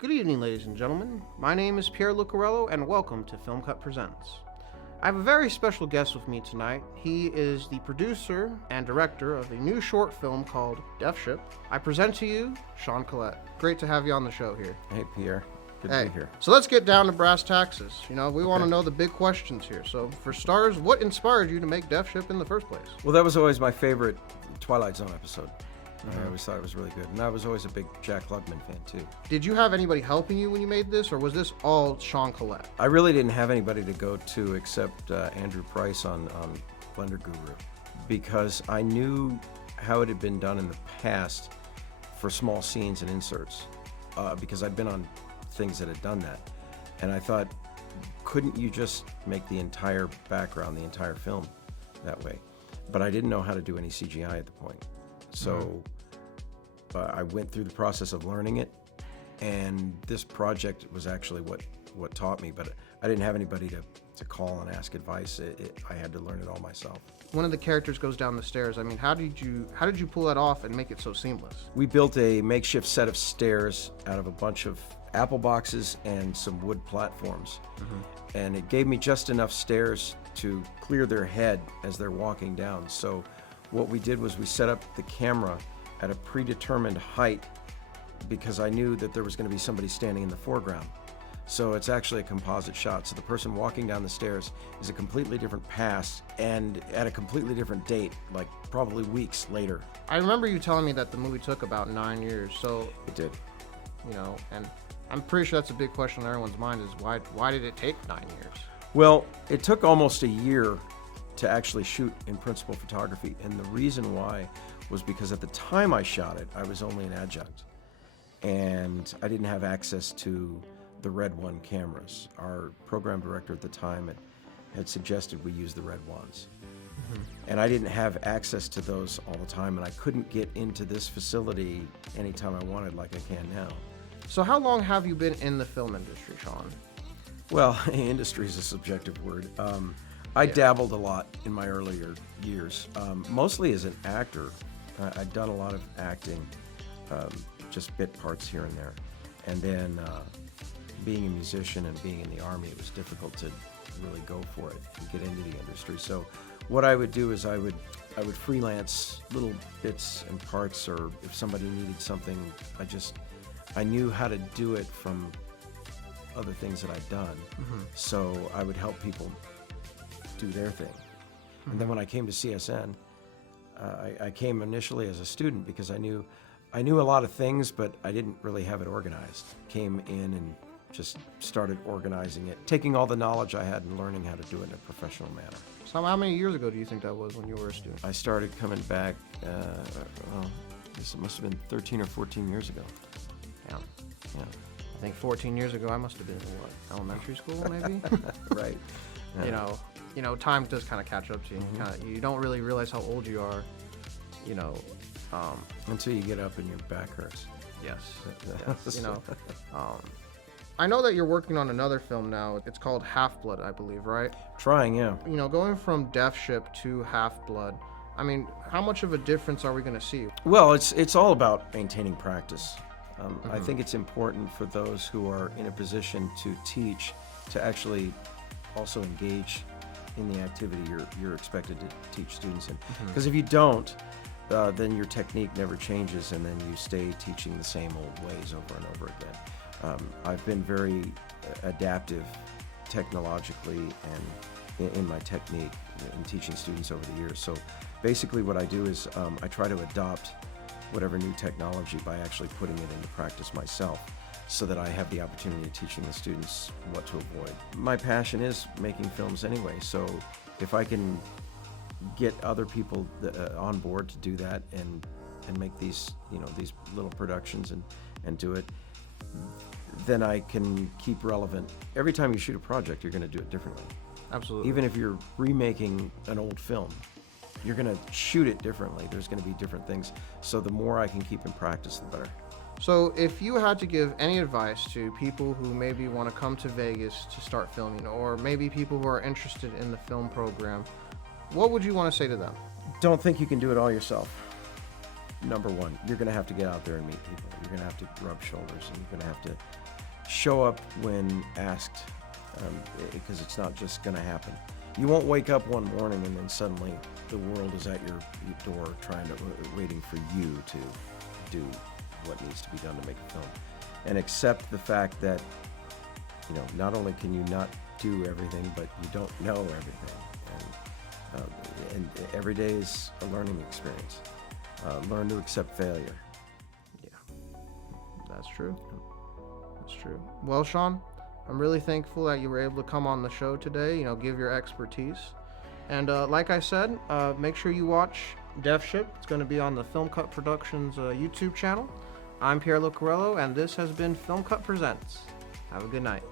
Good evening, ladies and gentlemen. My name is Pierre Lucarello, and welcome to Film Cut Presents. I have a very special guest with me tonight. He is the producer and director of a new short film called Death Ship. I present to you Sean Collett. Great to have you on the show here. Hey, Pierre. Good to be here. So let's get down to brass taxes. We want to know the big questions here. So for starters, what inspired you to make Death Ship in the first place? Well, that was always my favorite Twilight Zone episode. I always thought it was really good. And I was always a big Jack Klugman fan, too. Did you have anybody helping you when you made this, or was this all Sean Collett? I really didn't have anybody to go to except Andrew Price on Blender Guru, because I knew how it had been done in the past for small scenes and inserts, because I'd been on things that had done that. And I thought, couldn't you just make the entire background, the entire film that way? But I didn't know how to do any CGI at the point. So I went through the process of learning it, and this project was actually what taught me, but I didn't have anybody to call and ask advice. I had to learn it all myself. One of the characters goes down the stairs. I mean, how did you pull that off and make it so seamless? We built a makeshift set of stairs out of a bunch of apple boxes and some wood platforms. And it gave me just enough stairs to clear their head as they're walking down. So what we did was we set up the camera at a predetermined height because I knew that there was going to be somebody standing in the foreground. So it's actually a composite shot. So the person walking down the stairs is a completely different pass and at a completely different date, like probably weeks later. I remember you telling me that the movie took about 9 years. So It did. And I'm pretty sure that's a big question on everyone's mind is why did it take 9 years? Well, it took almost a year to actually shoot in principal photography, and the reason why was because at the time I shot it, I was only an adjunct, and I didn't have access to the Red One cameras. Our program director at the time had suggested we use the Red Ones, and I didn't have access to those all the time, and I couldn't get into this facility anytime I wanted like I can now. So how long have you been in the film industry, Sean? Well, industry is a subjective word. I dabbled a lot in my earlier years, mostly as an actor. I'd done a lot of acting, just bit parts here and there. And then being a musician and being in the Army, it was difficult to really go for it and get into the industry. So what I would do is I would freelance little bits and parts, or if somebody needed something, I knew how to do it from other things that I'd done. So I would help people do their thing. And then when I came to CSN, I came initially as a student because I knew a lot of things, but I didn't really have it organized. Came in and just started organizing it, taking all the knowledge I had and learning how to do it in a professional manner. So how many years ago do you think that was when you were a student? I started coming back, this must have been 13 or 14 years ago. Yeah. Yeah. I think 14 years ago I must have been in elementary school maybe? Right. Yeah. Time does kind of catch up to you. You don't really realize how old you are, Until you get up and your back hurts. Yes. I know that you're working on another film now. It's called Half-Blood, I believe, right? Trying, yeah. Going from Death Ship to Half-Blood, I mean, how much of a difference are we going to see? Well, it's all about maintaining practice. I think it's important for those who are in a position to teach to actually also engage in the activity you're expected to teach students in. Because if you don't, then your technique never changes, and then you stay teaching the same old ways over and over again. I've been very adaptive technologically and in my technique in teaching students over the years. So basically what I do is I try to adopt whatever new technology by actually putting it into practice myself, so that I have the opportunity of teaching the students what to avoid. My passion is making films anyway, so if I can get other people on board to do that and make these little productions and do it, then I can keep relevant. Every time you shoot a project, you're going to do it differently. Absolutely. Even if you're remaking an old film, you're going to shoot it differently. There's going to be different things. So the more I can keep in practice, the better. So if you had to give any advice to people who maybe want to come to Vegas to start filming, or maybe people who are interested in the film program, what would you want to say to them? Don't think you can do it all yourself. Number one, you're going to have to get out there and meet people. You're going to have to rub shoulders, and you're going to have to show up when asked, because it's not just going to happen. You won't wake up one morning and then suddenly the world is at your door waiting for you to do what needs to be done to make a film. And accept the fact that, not only can you not do everything, but you don't know everything. And every day is a learning experience. Learn to accept failure. Yeah, that's true. That's true. Well, Sean, I'm really thankful that you were able to come on the show today, give your expertise. And like I said, make sure you watch Death Ship. It's going to be on the Film Cut Productions YouTube channel. I'm Pierre Lucarello, and this has been Film Cut Presents. Have a good night.